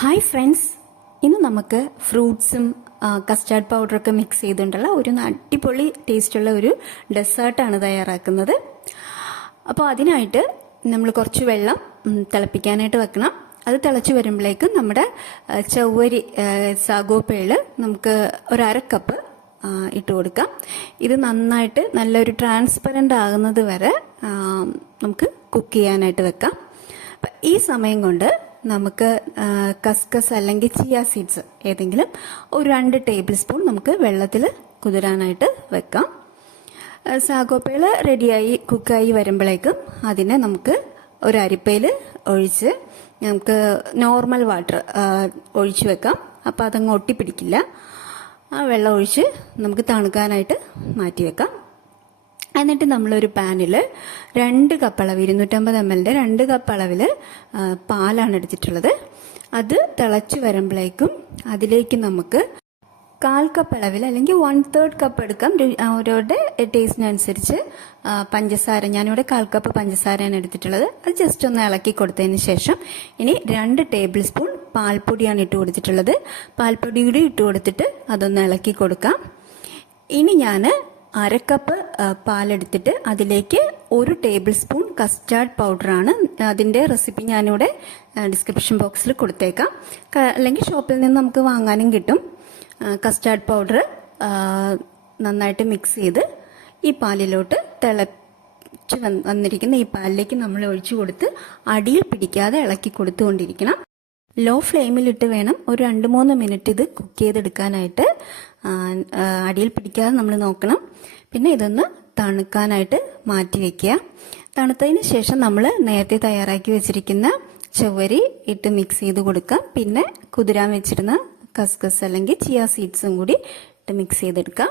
Hi friends ഇന്ന് നമുക്ക് ഫ്രൂട്ട്സും കസ്റ്റാർഡ് പൗഡറൊക്കെ മിക്സ് ചെയ്തിട്ടുള്ള ഒരു അടിപൊളി ടേസ്റ്റുള്ള ഒരു ഡെസേർട്ടാണ് തയ്യാറാക്കുന്നത്. അപ്പോൾ അതിനായിട്ട് നമ്മൾ കുറച്ച് വെള്ളം തിളപ്പിക്കാനായിട്ട് വെക്കണം. അത് തിളച്ച് വരുമ്പോഴേക്കും നമ്മുടെ ചവ്വരി ആ, സാഗോപ്പേൾ നമുക്ക് ഒരു അര കപ്പ് ഇട്ട് കൊടുക്കാം. ഇത് നന്നായിട്ട് നല്ലൊരു ട്രാൻസ്പെറന്റ് ആകുന്നത് വരെ നമുക്ക് കുക്ക് ചെയ്യാനായിട്ട് വെക്കാം. ഈ സമയം കൊണ്ട് നമുക്ക് കസ്കസ് അല്ലെങ്കിൽ ചിയ സീഡ്സ് ഏതെങ്കിലും ഒരു രണ്ട് ടേബിൾ സ്പൂൺ നമുക്ക് വെള്ളത്തിൽ കുതിരാനായിട്ട് വെക്കാം. സാഗോപ്പേൾ റെഡിയായി കുക്കായി വരുമ്പോഴേക്കും അതിനെ നമുക്ക് ഒരു അരിപ്പയിൽ ഒഴിച്ച് നമുക്ക് നോർമൽ വാട്ടർ ഒഴിച്ചു വെക്കാം. അപ്പോൾ അതങ്ങ് ഒട്ടിപ്പിടിക്കില്ല. ആ വെള്ളം ഒഴിച്ച് നമുക്ക് തണുക്കാനായിട്ട് മാറ്റി വെക്കാം. എന്നിട്ട് നമ്മളൊരു പാനിൽ രണ്ട് കപ്പ് അളവ് ഇരുന്നൂറ്റമ്പത് എം എല്ലിന്റെ രണ്ട് കപ്പ് അളവിൽ പാലാണ് എടുത്തിട്ടുള്ളത്. അത് തിളച്ച് വരുമ്പോഴേക്കും അതിലേക്ക് നമുക്ക് കാൽ കപ്പ് അളവിൽ അല്ലെങ്കിൽ വൺ തേർഡ് കപ്പ് എടുക്കാം. ഓരോരുടെ ടേസ്റ്റിനനുസരിച്ച് പഞ്ചസാര ഞാനിവിടെ കാൽ കപ്പ് പഞ്ചസാരയാണ് എടുത്തിട്ടുള്ളത്. അത് ജസ്റ്റ് ഒന്ന് ഇളക്കി കൊടുത്തതിന് ശേഷം ഇനി രണ്ട് ടേബിൾ സ്പൂൺ പാൽപ്പൊടിയാണ് ഇട്ട് കൊടുത്തിട്ടുള്ളത്. പാൽപ്പൊടി കൂടി ഇട്ട് കൊടുത്തിട്ട് അതൊന്ന് ഇളക്കി കൊടുക്കാം. ഇനി ഞാൻ അരക്കപ്പ് പാലെടുത്തിട്ട് അതിലേക്ക് ഒരു ടേബിൾ സ്പൂൺ കസ്റ്റാർഡ് പൗഡറാണ് അതിന്റെ റെസിപ്പി ഞാനിവിടെ ഡിസ്ക്രിപ്ഷൻ ബോക്സിൽ കൊടുത്തേക്കാം. അല്ലെങ്കിൽ ഷോപ്പിൽ നിന്ന് നമുക്ക് വാങ്ങാനും കിട്ടും. കസ്റ്റാർഡ് പൗഡർ നന്നായിട്ട് മിക്സ് ചെയ്ത് ഈ പാലിലോട്ട് തിളച്ച് വന്നിരിക്കുന്ന ഈ പാലിലേക്ക് നമ്മൾ ഒഴിച്ചു കൊടുത്ത് അടിയിൽ പിടിക്കാതെ ഇളക്കി കൊടുത്തുകൊണ്ടിരിക്കണം. ലോ ഫ്ലെയിമിലിട്ട് വേണം ഒരു രണ്ട് മൂന്ന് മിനിറ്റ് ഇത് കുക്ക് ചെയ്തെടുക്കാനായിട്ട്. അടിയിൽ പിടിക്കാതെ നമ്മൾ നോക്കണം. പിന്നെ ഇതൊന്ന് തണുക്കാനായിട്ട് മാറ്റി വെക്കുക. തണുത്തതിന് ശേഷം നമ്മൾ നേരത്തെ തയ്യാറാക്കി വെച്ചിരിക്കുന്ന ചുവരി ഇട്ട് മിക്സ് ചെയ്ത് കൊടുക്കാം പിന്നെ കുതിരാൻ വെച്ചിരുന്ന കസ്കസ് അല്ലെങ്കിൽ ചിയ സീഡ്സും കൂടി ഇട്ട് മിക്സ് ചെയ്തെടുക്കാം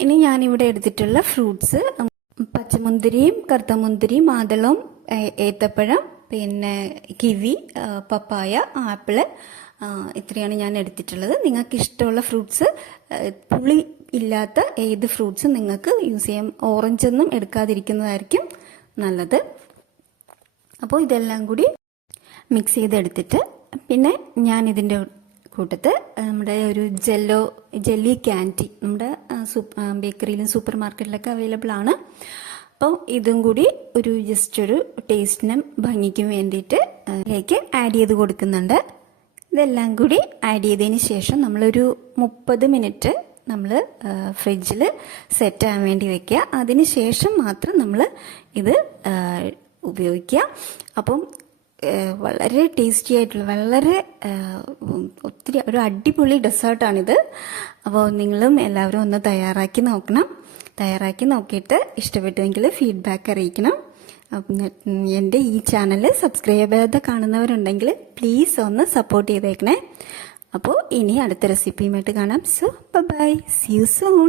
ഇനി ഞാനിവിടെ എടുത്തിട്ടുള്ള ഫ്രൂട്ട്സ് പച്ചമുന്തിരിയും കറുത്തമുന്തിരിയും മാതളവും ഏത്തപ്പഴം പിന്നെ കിവി പപ്പായ ആപ്പിൾ ഇത്രയാണ് ഞാൻ എടുത്തിട്ടുള്ളത്. നിങ്ങൾക്ക് ഇഷ്ടമുള്ള ഫ്രൂട്ട്സ് പുളി ഇല്ലാത്ത ഏത് ഫ്രൂട്ട്സും നിങ്ങൾക്ക് യൂസ് ചെയ്യാം. ഓറഞ്ചൊന്നും എടുക്കാതിരിക്കുന്നതായിരിക്കും നല്ലത്. അപ്പോൾ ഇതെല്ലാം കൂടി മിക്സ് ചെയ്തെടുത്തിട്ട് പിന്നെ ഞാൻ ഇതിന്റെ കൂട്ടത്ത് നമ്മുടെ ഒരു ജെല്ലോ ജെല്ലി ക്യാന്റി നമ്മുടെ ബേക്കറിയിലും സൂപ്പർ മാർക്കറ്റിലൊക്കെ അവൈലബിൾ ആണ്. അപ്പോൾ ഇതും കൂടി ഒരു ജസ്റ്റ് ഒരു ടേസ്റ്റിനും ഭംഗിക്കും വേണ്ടിയിട്ട് ഇതിലേക്ക് ആഡ് ചെയ്ത് കൊടുക്കുന്നുണ്ട്. ഇതെല്ലാം കൂടി ആഡ് ചെയ്തതിന് ശേഷം നമ്മളൊരു മുപ്പത് മിനിറ്റ് നമ്മൾ ഫ്രിഡ്ജിൽ സെറ്റ് ആവാൻ വേണ്ടി വെക്കുക. അതിന് ശേഷം മാത്രം നമ്മൾ ഇത് ഉപയോഗിക്കുക. അപ്പം വളരെ ടേസ്റ്റി ആയിട്ടുള്ള വളരെ ഒത്തിരി ഒരു അടിപൊളി ഡെസേർട്ടാണിത് അപ്പോൾ നിങ്ങളും എല്ലാവരും ഒന്ന് തയ്യാറാക്കി നോക്കണം. തയ്യാറാക്കി നോക്കിയിട്ട് ഇഷ്ടപ്പെട്ടുവെങ്കിൽ ഫീഡ്ബാക്ക് അറിയിക്കണം. എന്റെ ഈ ചാനൽ സബ്സ്ക്രൈബ് ചെയ്ത് കാണുന്നവരുണ്ടെങ്കിൽ പ്ലീസ് ഒന്ന് സപ്പോർട്ട് ചെയ്തേക്കണേ. അപ്പോൾ ഇനി അടുത്ത റെസിപ്പിയുമായിട്ട് കാണാം. So bye see you soon